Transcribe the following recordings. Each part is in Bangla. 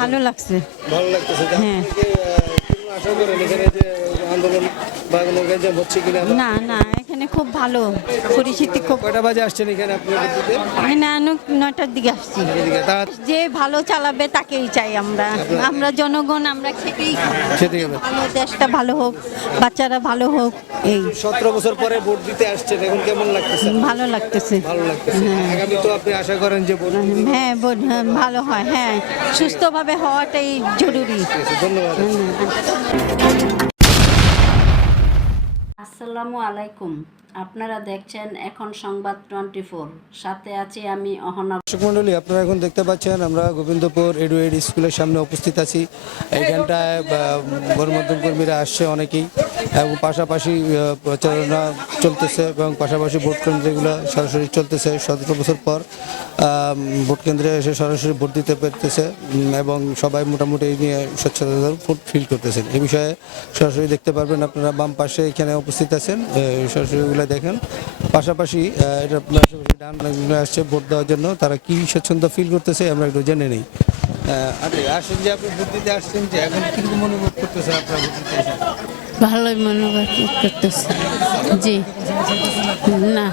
ভালো লাগছে। ভালো লাগতেছে। হ্যাঁ। কোনো আশা করেন এখানে যে আন্দোলন বা কোনো গ্যাঞ্জাম হচ্ছে কিনা? না না, এখানে খুব ভালো পরিস্থিতি। খুব কয়টা বাজে আসছেন এখানে আপনি বুদ্ধিতে? না 9টার দিকে আসছি। এদিকে তারা যে ভালো চালাবে তাকেই চাই আমরা। আমরা জনগণ, আমরা খেটেই খাবো। খেতে গেবে। ভালো, দেশটা ভালো হোক, বাচ্চারা ভালো হোক, এই 17 বছর পরে ভোট দিতে আসছেন, এখন কেমন লাগতেছে? ভালো লাগতেছে। ভালো লাগতেছে। আগামী তো আপনি আশা করেন যে ভোট হ্যাঁ, হ্যাঁ, ভালো হয়। হ্যাঁ, সুস্থভাবে হওয়াটাই জরুরি। ধন্যবাদ। আসসালামু আলাইকুম। আপনারা দেখছেন এখন সংবাদ 24, সাথে আছি আমি অহনা। দর্শক মন্ডলী, আপনারা এখন দেখতে পাচ্ছেন আমরা গোবিন্দপুর এডুয়েড স্কুলের সামনে উপস্থিত আছি। এইখানটায় গণমাধ্যম কর্মীরা আসছে অনেকেই, এবং পাশাপাশি প্রচারণা চলতেছে এবং পাশাপাশি ভোট কেন্দ্রগুলো সরাসরি চলতেছে। 17 বছর পর ভোট কেন্দ্রে এসে সরাসরি ভোট দিতে পারতেছে এবং সবাই মোটামুটি এই নিয়ে স্বচ্ছতার ভোট ফিল করতেছেন। এই বিষয়ে সরাসরি দেখতে পারবেন আপনারা বাম পাশে এখানে উপস্থিত আছেন, সরাসরিগুলো দেখেন। পাশাপাশি এটা পাশাপাশি ডান অনেকগুলো আসছে ভোট দেওয়ার জন্য, তারা কি স্বচ্ছন্দ ফিল করতেছে আমরা একটু জেনে নিই। আসেন যে আপনি ভোট দিতে আসছেন, যে এখন কিরকম অনুভব করতেছেন আপনারা ভোট দিতে এসে? ভালোই মনোভাব করতেছে। জি না,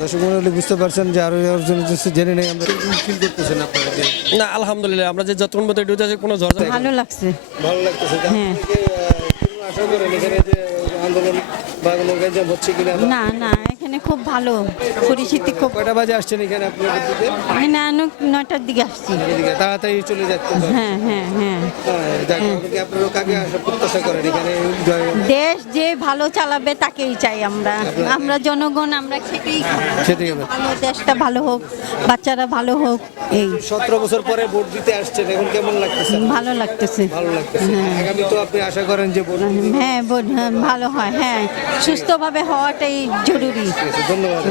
দর্শক মন্ডলী বুঝতে পারছেন যে আরো একজন জেনে নেই আমরা কিরকম ফিল করতেছেন আপনারা। না আলহামদুলিল্লাহ, আমরা যে যতক্ষণ মধ্যে ডিউটি আছে কোনো ঝড় ঝামেলা ভালো লাগছে। ভালো লাগতেছে। হ্যাঁ। কোনো আশা করেন এখানে যে আন্দোলন বা কোনো গ্যাঞ্জাম হচ্ছে কিনা? না না, এখানে খুব ভালো পরিস্থিতি। খুব কয়টা বাজে আসছেন এখানে আপনি বুদ্ধিতে? না 9টার দিকে আসছি। এদিকে তাড়াতাড়ি চলে যাচ্ছে। হ্যাঁ হ্যাঁ হ্যাঁ, আপনারা কাকে আশা প্রত্যাশা করেন এখানে জয়? দেশ যে ভালো চালাবে তাকেই চাই আমরা। আমরা জনগণ, আমরা খেটেই খাবো। খেতে গেবে। ভালো, দেশটা ভালো হোক, বাচ্চারা ভালো হোক, এই 17 বছর পরে ভোট দিতে আসছেন, এখন কেমন লাগতেছে? ভালো লাগতেছে। ভালো লাগতেছে। আগামী তো আপনি আশা করেন যে ভোট হ্যাঁ, হ্যাঁ, ভালো হয়। হ্যাঁ, সুস্থভাবে হওয়াটাই জরুরি। ধন্যবাদ।